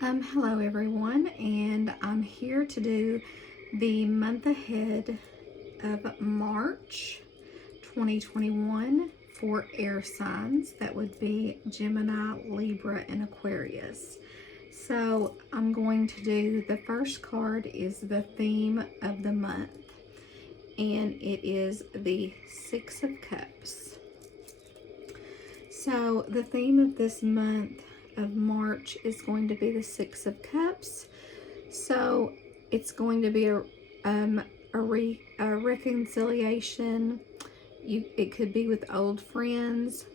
Hello everyone, and I'm here to do the month ahead of March 2021 for air signs. That would be Gemini, Libra, and Aquarius. So I'm going to do, the first card is the theme of the month, and it is the Six of Cups. So the theme of this month of March is going to be the Six of Cups. So it's going to be a reconciliation. It could be with old friends.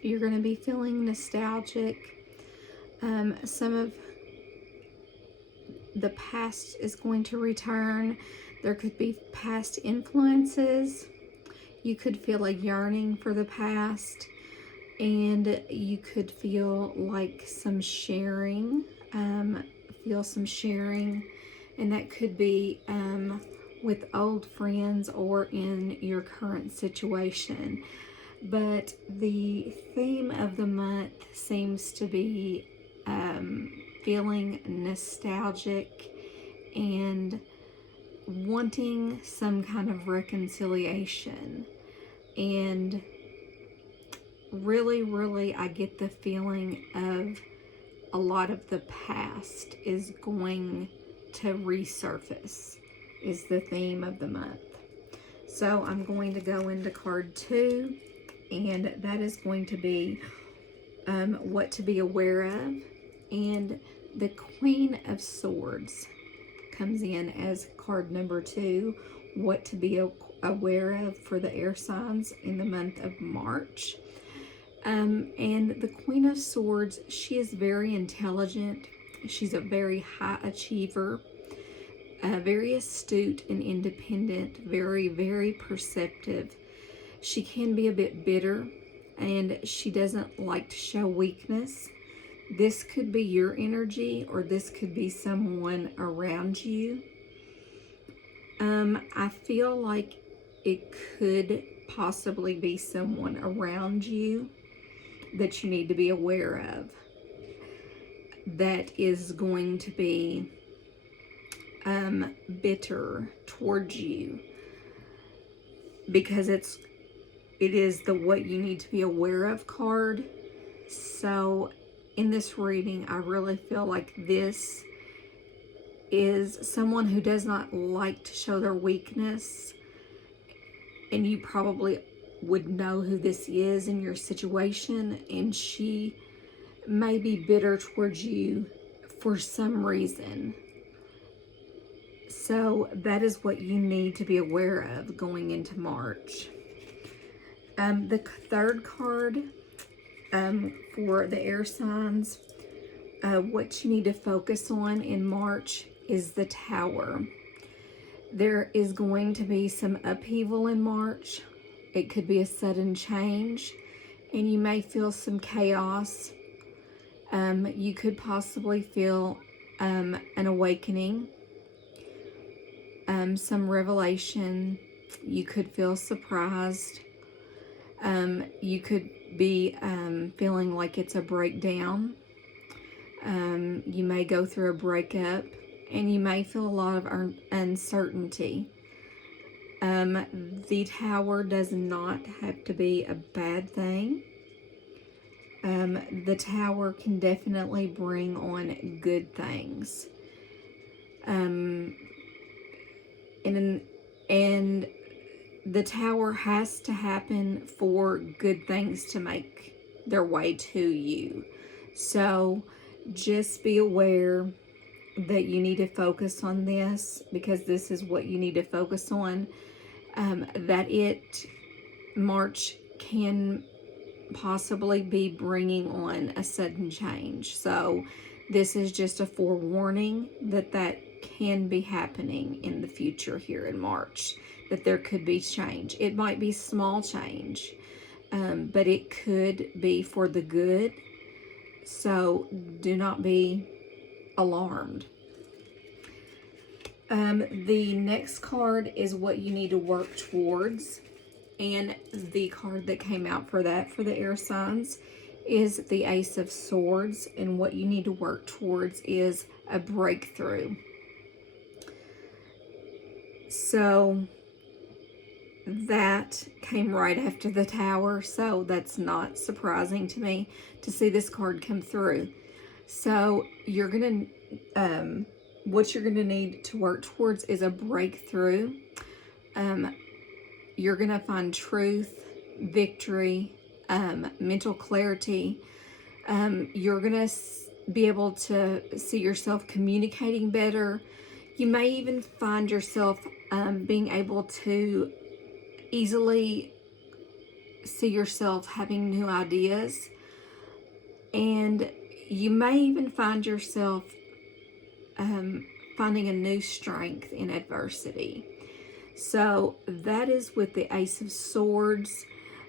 You're going to be feeling nostalgic. Some of the past is going to return. There could be past influences. You could feel a yearning for the past. And you could feel like some sharing, and that could be with old friends or in your current situation. But the theme of the month seems to be feeling nostalgic and wanting some kind of reconciliation. And really, I get the feeling of a lot of the past is going to resurface, is the theme of the month. So I'm going to go into card 2, and that is going to be what to be aware of. And the Queen of Swords comes in as card number 2, what to be aware of for the air signs in the month of March. And the Queen of Swords, she is very intelligent. She's a very high achiever, very astute and independent, very perceptive. She can be a bit bitter, and she doesn't like to show weakness. This could be your energy, or this could be someone around you. I feel like it could possibly be someone around you that you need to be aware of, that is going to be bitter towards you, because it is the what you need to be aware of card. So in this reading, I really feel like this is someone who does not like to show their weakness, and you probably would know who this is in your situation, and she may be bitter towards you for some reason. So that is what you need to be aware of going into March. The third card for the air signs, what you need to focus on in March is the Tower. There is going to be some upheaval in March. It could be a sudden change, and you may feel some chaos. You could possibly feel an awakening, some revelation. You could feel surprised. You could be feeling like it's a breakdown. You may go through a breakup, and you may feel a lot of uncertainty. The Tower does not have to be a bad thing. The Tower can definitely bring on good things. And the Tower has to happen for good things to make their way to you. So just be aware that you need to focus on this, because this is what you need to focus on. March can possibly be bringing on a sudden change. So this is just a forewarning that can be happening in the future here in March, that there could be change. It might be small change, but it could be for the good. So do not be alarmed. The next card is what you need to work towards, and the card that came out for that, for the air signs, is the Ace of Swords, and what you need to work towards is a breakthrough. So that came right after the Tower, so that's not surprising to me to see this card come through. So you're gonna, what you're gonna need to work towards is a breakthrough. You're gonna find truth, victory, mental clarity. You're gonna be able to see yourself communicating better. You may even find yourself being able to easily see yourself having new ideas, and you may even find yourself finding a new strength in adversity. So that is with the Ace of Swords.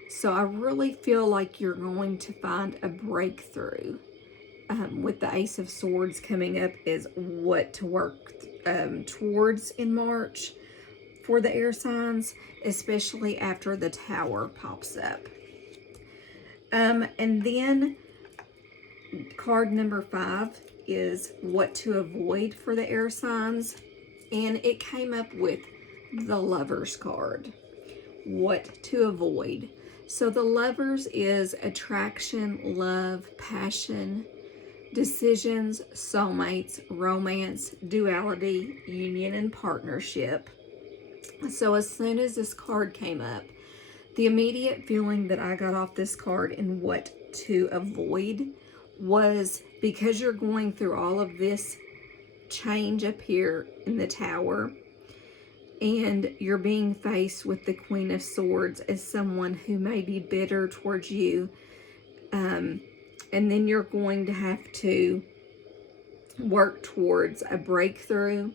So I really feel like you're going to find a breakthrough with the Ace of Swords coming up is what to work towards in March for the air signs, especially after the Tower pops up. And then card number 5 is what to avoid for the air signs, and it came up with the Lovers card. What to avoid. So the Lovers is attraction, love, passion, decisions, soulmates, romance, duality, union, and partnership. So as soon as this card came up, the immediate feeling that I got off this card and what to avoid was, because you're going through all of this change up here in the Tower, and you're being faced with the Queen of Swords as someone who may be bitter towards you, and then you're going to have to work towards a breakthrough.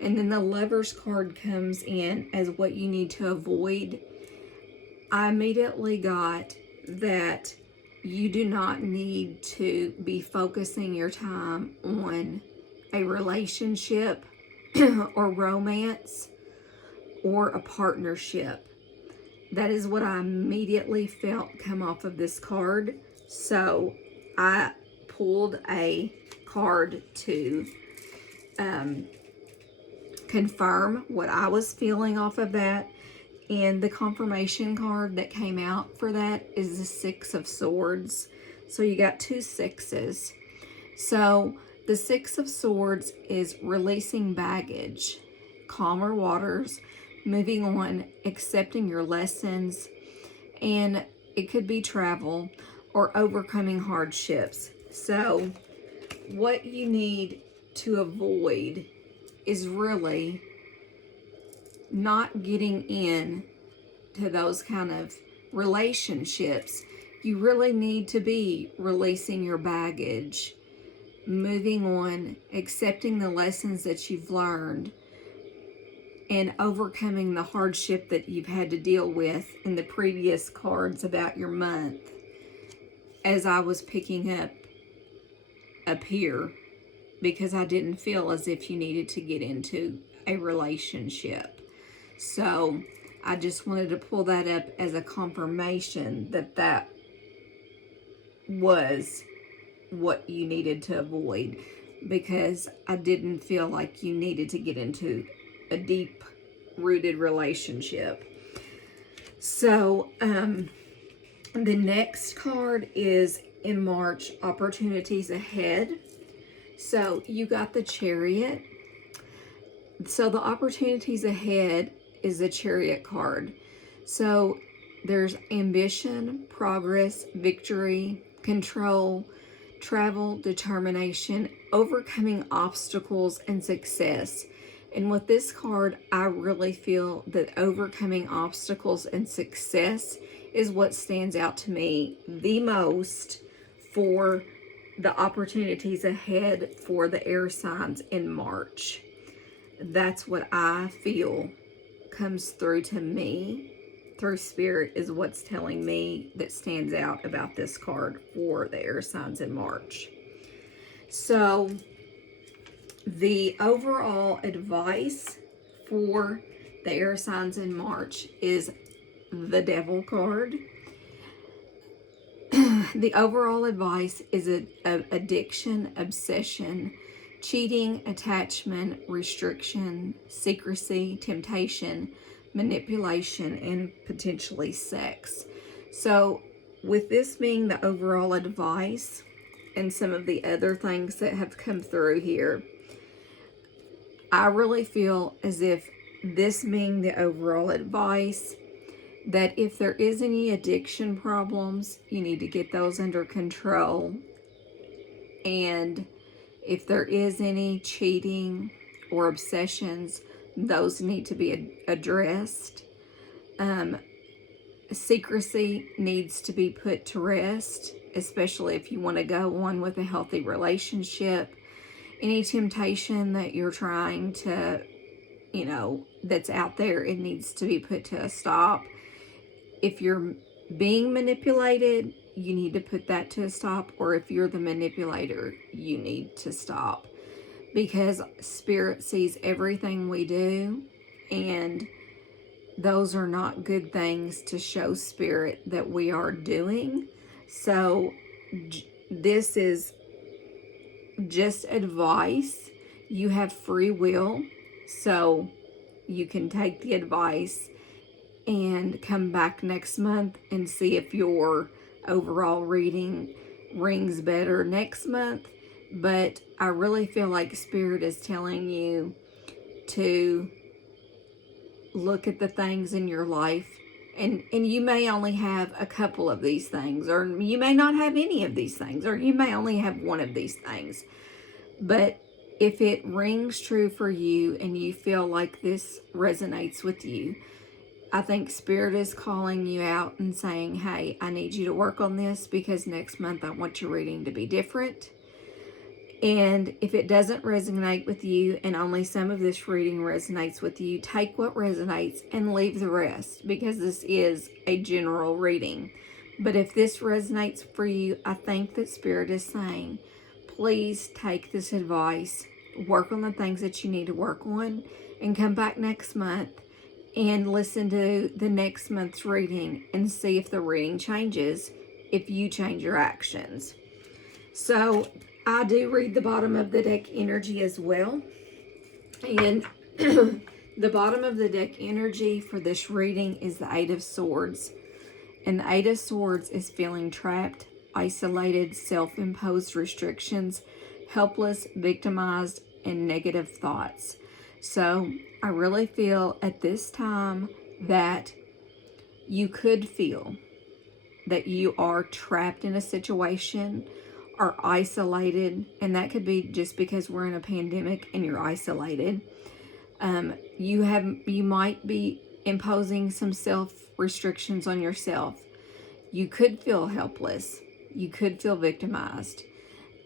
And then the Lovers card comes in as what you need to avoid. I immediately got that you do not need to be focusing your time on a relationship or romance or a partnership. That is what I immediately felt come off of this card. So I pulled a card to confirm what I was feeling off of that. And the confirmation card that came out for that is the 6 of Swords. So you got 2 6s. So the 6 of Swords is releasing baggage, calmer waters, moving on, accepting your lessons, and it could be travel or overcoming hardships. So what you need to avoid is really not getting in to those kind of relationships. You really need to be releasing your baggage, moving on, accepting the lessons that you've learned, and overcoming the hardship that you've had to deal with in the previous cards about your month, as I was picking up here, because I didn't feel as if you needed to get into a relationship. So I just wanted to pull that up as a confirmation that that was what you needed to avoid, because I didn't feel like you needed to get into a deep-rooted relationship. So the next card is in March, opportunities ahead. So you got the Chariot. So the opportunities ahead is the Chariot card. So there's ambition, progress, victory, control, travel, determination, overcoming obstacles, and success. And with this card, I really feel that overcoming obstacles and success is what stands out to me the most for the opportunities ahead for the air signs in March. That's what I feel comes through to me through Spirit, is what's telling me that stands out about this card for the air signs in March. So the overall advice for the air signs in March is the Devil card. the overall advice is a addiction, obsession, cheating, attachment, restriction, secrecy, temptation, manipulation, and potentially sex. So with this being the overall advice and some of the other things that have come through here, I really feel as if this being the overall advice, that if there is any addiction problems, you need to get those under control. And if there is any cheating or obsessions, those need to be addressed. Secrecy needs to be put to rest, especially if you want to go on with a healthy relationship. Any temptation that you're trying to, that's out there, it needs to be put to a stop. If you're being manipulated, you need to put that to a stop. Or if you're the manipulator, you need to stop. Because Spirit sees everything we do, and those are not good things to show Spirit that we are doing. So this is just advice. You have free will, so you can take the advice and come back next month and see if your overall reading rings better next month. But I really feel like Spirit is telling you to look at the things in your life, and you may only have a couple of these things, or you may not have any of these things, or you may only have one of these things. But if it rings true for you and you feel like this resonates with you, I think Spirit is calling you out and saying, hey, I need you to work on this, because next month I want your reading to be different. And if it doesn't resonate with you and only some of this reading resonates with you, take what resonates and leave the rest, because this is a general reading. But if this resonates for you, I think that Spirit is saying, please take this advice, work on the things that you need to work on, and come back next month and listen to the next month's reading and see if the reading changes, if you change your actions. So I do read the bottom of the deck energy as well. And the bottom of the deck energy for this reading is the Eight of Swords. And the Eight of Swords is feeling trapped, isolated, self-imposed restrictions, helpless, victimized, and negative thoughts. So I really feel at this time that you could feel that you are trapped in a situation or isolated, and that could be just because we're in a pandemic and you're isolated. You might be imposing some self-restrictions on yourself. You could feel helpless. You could feel victimized.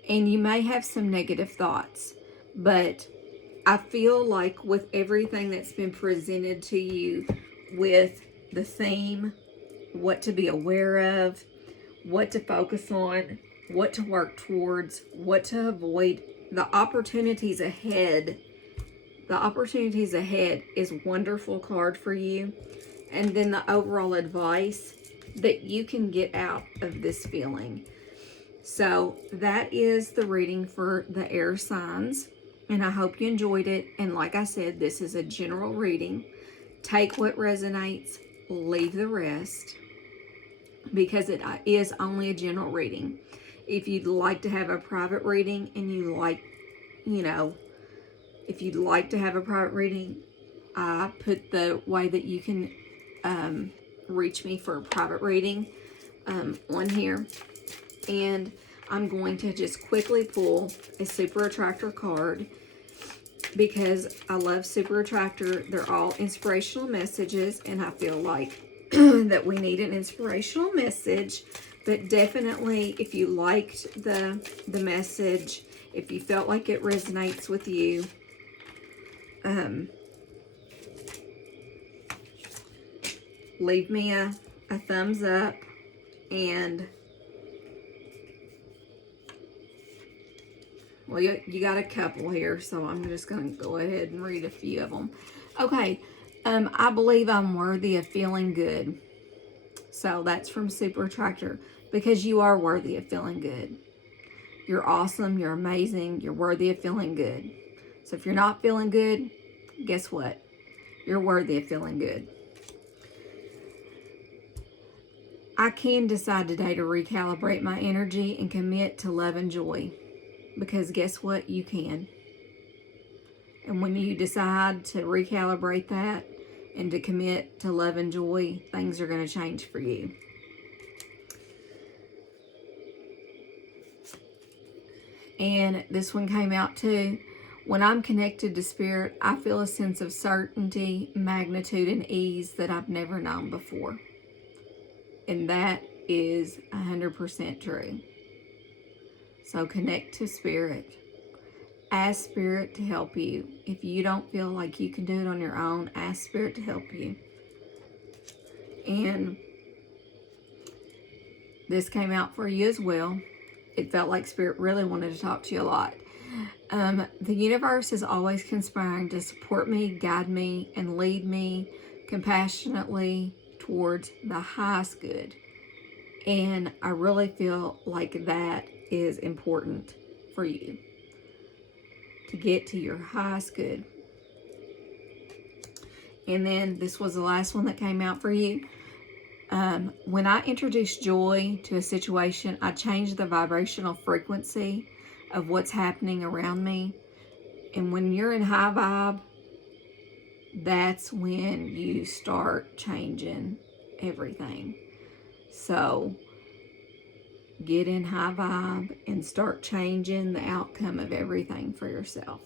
And you may have some negative thoughts. But I feel like with everything that's been presented to you, with the theme, what to be aware of, what to focus on, what to work towards, what to avoid, the opportunities ahead is a wonderful card for you. And then the overall advice that you can get out of this feeling. So that is the reading for the air signs, and I hope you enjoyed it. And like I said, this is a general reading. Take what resonates, leave the rest, because it is only a general reading. If you'd like to have a private reading and if you'd like to have a private reading, I put the way that you can reach me for a private reading on here. And I'm going to just quickly pull a Super Attractor card, because I love Super Attractor. They're all inspirational messages, and I feel like that we need an inspirational message. But definitely, if you liked the message, if you felt like it resonates with you, leave me a thumbs up. And well, you got a couple here, so I'm just going to go ahead and read a few of them. Okay, I believe I'm worthy of feeling good. So that's from Super Attractor. because you are worthy of feeling good. You're awesome. You're amazing. You're worthy of feeling good. So if you're not feeling good, guess what? You're worthy of feeling good. I can decide today to recalibrate my energy and commit to love and joy. Because guess what? You can. And when you decide to recalibrate that and to commit to love and joy, things are going to change for you. And this one came out too. When I'm connected to Spirit, I feel a sense of certainty, magnitude, and ease that I've never known before. And that is 100% true. So connect to Spirit. Ask Spirit to help you. If you don't feel like you can do it on your own, ask Spirit to help you. And this came out for you as well. It felt like Spirit really wanted to talk to you a lot. The universe is always conspiring to support me, guide me, and lead me compassionately towards the highest good. And I really feel like that is important for you, to get to your highest good. And then this was the last one that came out for you. When I introduce joy to a situation, I change the vibrational frequency of what's happening around me. And when you're in high vibe, that's when you start changing everything. So get in high vibe and start changing the outcome of everything for yourself.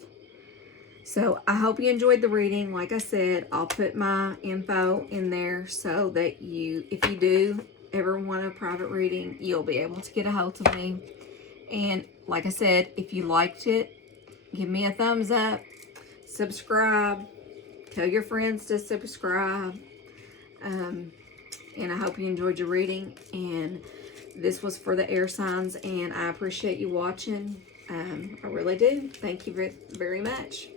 So I hope you enjoyed the reading. Like I said, I'll put my info in there so that if you do ever want a private reading, you'll be able to get a hold of me. And like I said, if you liked it, give me a thumbs up, subscribe, tell your friends to subscribe. And I hope you enjoyed your reading. And this was for the air signs, and I appreciate you watching. I really do. Thank you very, very much.